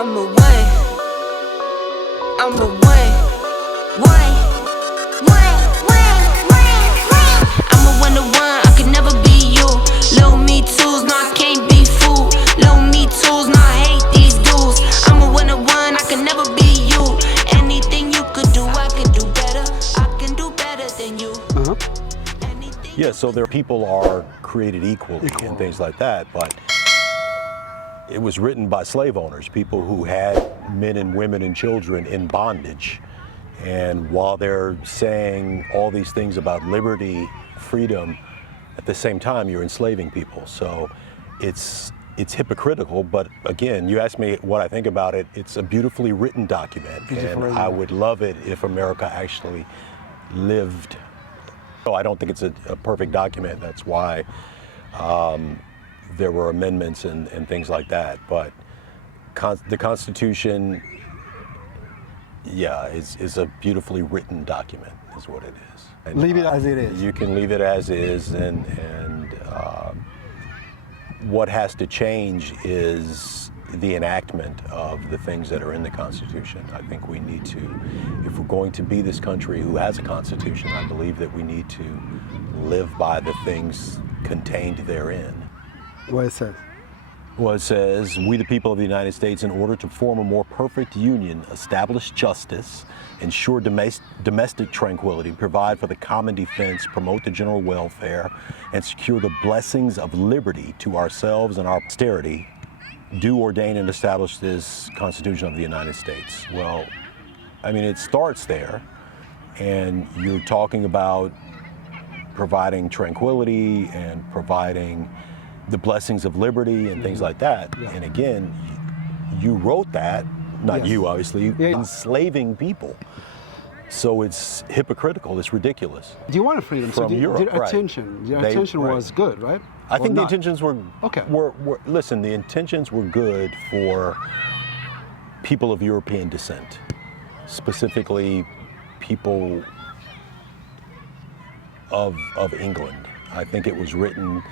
I'm a one. I'm a one. I'm a one to one. I could never be you. Low me tools, no I can't be fooled. Low me tools, no I hate these dudes. I'm a one to one. I could never be you. Anything you could do, I could do better. I can do better than you. Yeah, so there people are created equally and things like that, but it was written by slave owners, people who had men and women and children in bondage. And while they're saying all these things about liberty, freedom, at the same time you're enslaving people. So it's hypocritical, but again, you asked me what I think about it. It's a beautifully written document, and I would love it if America actually lived. So I don't think it's a perfect document. That's why there were amendments and things like that. But the Constitution, yeah, is a beautifully written document, is what it is. And leave it as it is. You can leave it as is, and what has to change is the enactment of the things that are in the Constitution. I think we need to, if we're going to be this country who has a Constitution, I believe that we need to live by the things contained therein. What it says? Well, it says, we the people of the United States, in order to form a more perfect union, establish justice, ensure domestic tranquility, provide for the common defense, promote the general welfare, and secure the blessings of liberty to ourselves and our posterity, do ordain and establish this Constitution of the United States. Well, I mean, it starts there, and you're talking about providing tranquility and providing the blessings of liberty and things like that. Yeah. And again, you wrote that, not you obviously, enslaving people. So it's hyphypocritical, it's ridiculous. Do you want freedom? From so Europe, the intention was good, right? I think the intentions were, okay. Listen, the intentions were good for people of European descent, specifically people of England. I think it was written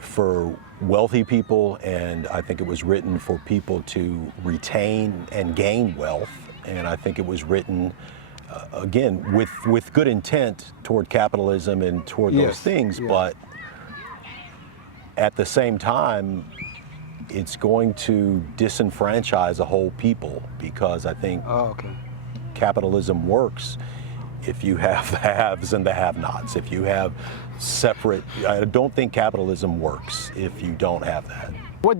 for wealthy people, and I think it was written for people to retain and gain wealth, and I think it was written again with good intent toward capitalism and toward those things, but at the same time it's going to disenfranchise a whole people, because I think capitalism works if you have the haves and the have-nots, if you have separate. I don't think capitalism works if you don't have that. What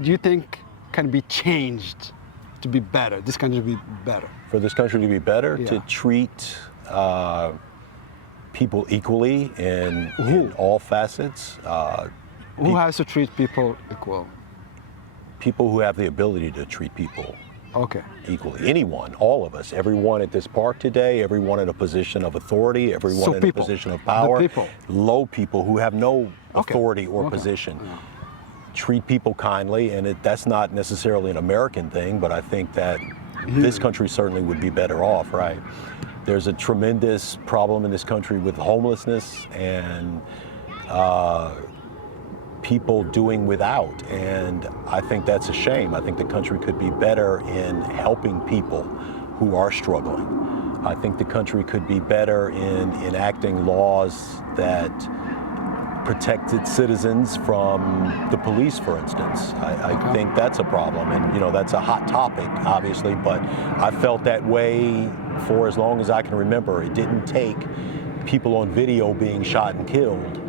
do you think can be changed to be better, this country to be better? For this country to be better, to treat people equally in all facets. Who has to treat people equal? People who have the ability to treat people equally. Anyone, all of us, everyone at this park today, everyone in a position of authority, everyone in a position of power, low people who have no authority or position. Treat people kindly, and that's not necessarily an American thing, but I think that this country certainly would be better off, right? There's a tremendous problem in this country with homelessness and people doing without, and I think that's a shame. I think the country could be better in helping people who are struggling. I think the country could be better in enacting laws that protect its citizens from the police, for instance. I think that's a problem, and that's a hot topic, obviously, but I felt that way for as long as I can remember. It didn't take people on video being shot and killed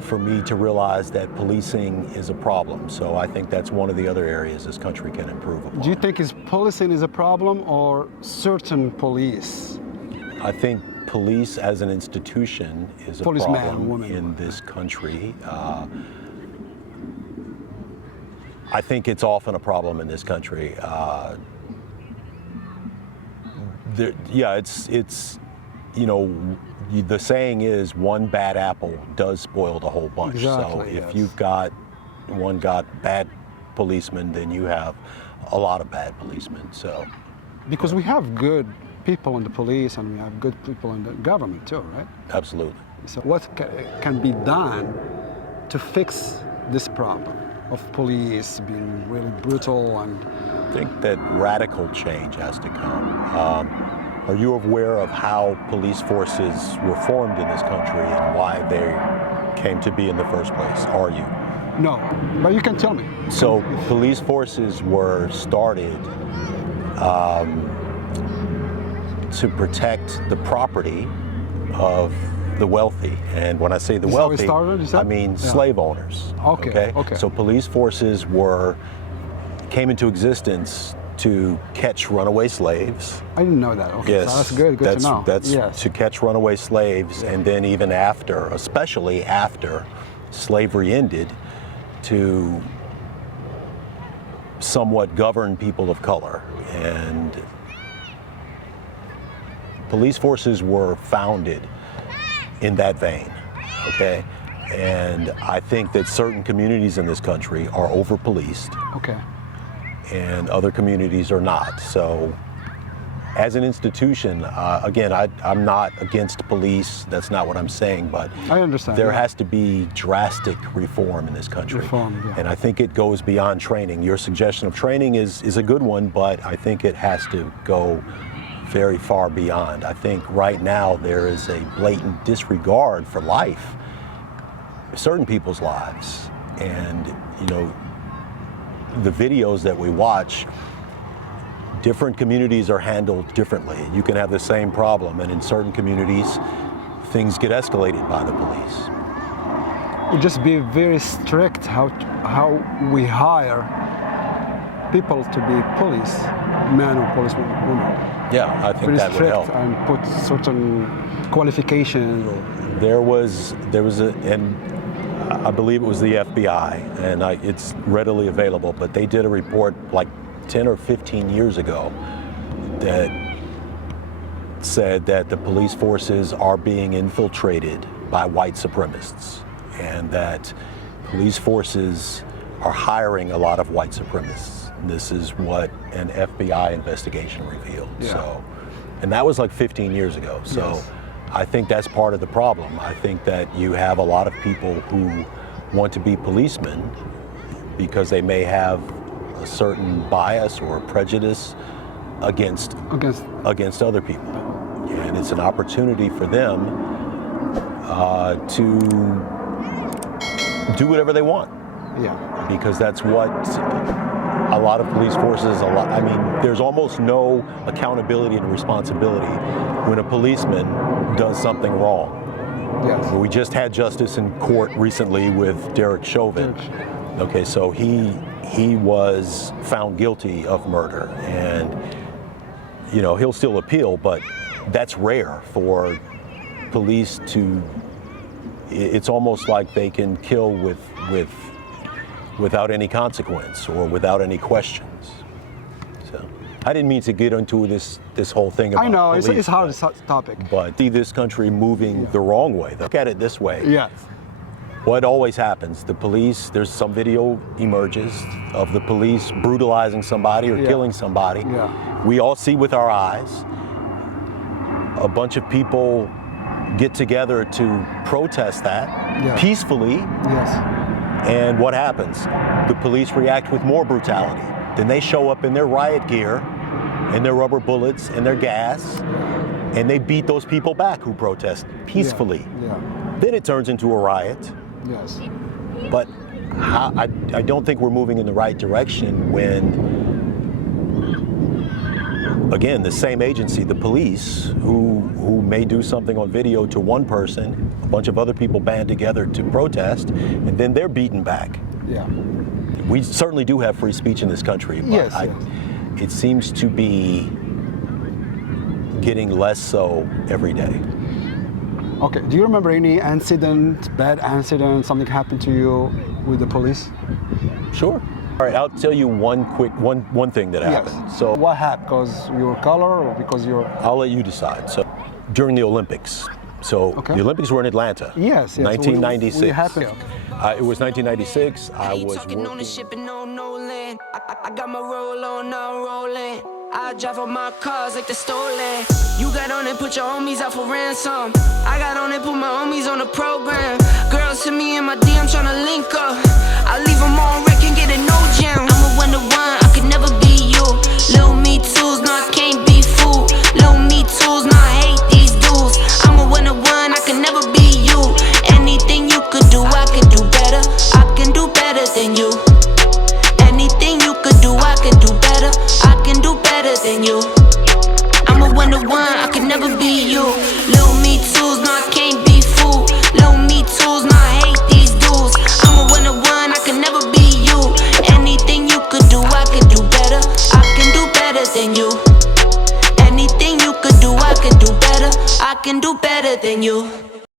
for me to realize that policing is a problem. So I think that's one of the other areas this country can improve upon. Do you think policing is a problem, or certain police? I think police as an institution is a problem in this country. I think it's often a problem in this country. The saying is, one bad apple does spoil the whole bunch. Exactly, so if you've got bad policemen, then you have a lot of bad policemen. So because we have good people in the police and we have good people in the government too, right? Absolutely. So what can be done to fix this problem? of police being really brutal and... I think that radical change has to come. Are you aware of how police forces were formed in this country and why they came to be in the first place? Are you? No, but you can tell me. So police forces were started to protect the property of the wealthy. And when I say the wealthy, I mean slave owners. Okay. So police forces came into existence to catch runaway slaves. I didn't know that. Okay, Yes, so that's good to know. That's yes. to catch runaway slaves, and then even after, especially after slavery ended, to somewhat govern people of color. And police forces were founded in that vein, okay? And I think that certain communities in this country are over-policed. Okay. And other communities are not. So as an institution, again, I'm not against police, that's not what I'm saying, but I understand, there has to be drastic reform in this country. Reform. And I think it goes beyond training. Your suggestion of training is a good one, but I think it has to go very far beyond. I think right now there is a blatant disregard for life, certain people's lives. And, you know, the videos that we watch, different communities are handled differently. You can have the same problem, and in certain communities, things get escalated by the police. We'll just be very strict how we hire people to be police, men or police women. Yeah, I think Very that would strict help. and put certain qualifications. There was and I believe it was the FBI, and it's readily available, but they did a report like 10 or 15 years ago that said that the police forces are being infiltrated by white supremacists, and that police forces are hiring a lot of white supremacists. This is what an FBI investigation revealed. Yeah. So, and that was like 15 years ago. So Yes. I think that's part of the problem. I think that you have a lot of people who want to be policemen because they may have a certain bias or prejudice against other people. And it's an opportunity for them to do whatever they want. Yeah. Because that's what a lot of police forces, I mean, there's almost no accountability and responsibility when a policeman does something wrong. Yes. We just had justice in court recently with Derek Chauvin. Okay, so he was found guilty of murder, and you know, he'll still appeal, but that's rare for police to, it's almost like they can kill without any consequence or without any questions. So I didn't mean to get into this whole thing about I know, police, it's hard topic. but see this country moving the wrong way. Look at it this way. Yes. What always happens, the police, there's some video emerges of the police brutalizing somebody or killing somebody. Yeah. We all see with our eyes. A bunch of people get together to protest that peacefully. Yes. And what happens? The police react with more brutality. Then they show up in their riot gear and their rubber bullets and their gas, and they beat those people back who protest peacefully. Yeah. Then it turns into a riot. Yes. But I don't think we're moving in the right direction when, again, the same agency, the police, who may do something on video to one person, a bunch of other people band together to protest, and then they're beaten back. Yeah. We certainly do have free speech in this country, but Yes, it seems to be getting less so every day. Okay, do you remember any incident, bad incident, something happened to you with the police? Sure. All right, I'll tell you one thing that happened. Yes. So what happened? Because your color or because you're... I'll let you decide. So during the Olympics, the Olympics were in Atlanta. Yes. 1996. We happened. It was 1996. I was talking working. ownership and no land. I got my roll on, now I'm rolling. I drive all my cars like they're stolen. You got on and put your homies out for ransom. I got on and put my homies on the program. Girls to me in my DM tryna link up. I leave them on wrecking. with no jam. I'm a one-to-one, I could never be you. Little me tools, no I can't be fooled. Little me tools, no I hate these dudes. I'm a one-to-one, I could never be you. Anything you could do, I could do better. I can do better than you. Anything you could do, I can do better. I can do better than you. I'm a one-to-one, I could never be you. Little me tools, no I can't be fooled. Little me tools, no I hate these dudes. I'm a one-to-one, I could never be you. Anything you could do, I could do better. I can do better than you. Anything you could do, I could do better. I can do better than you.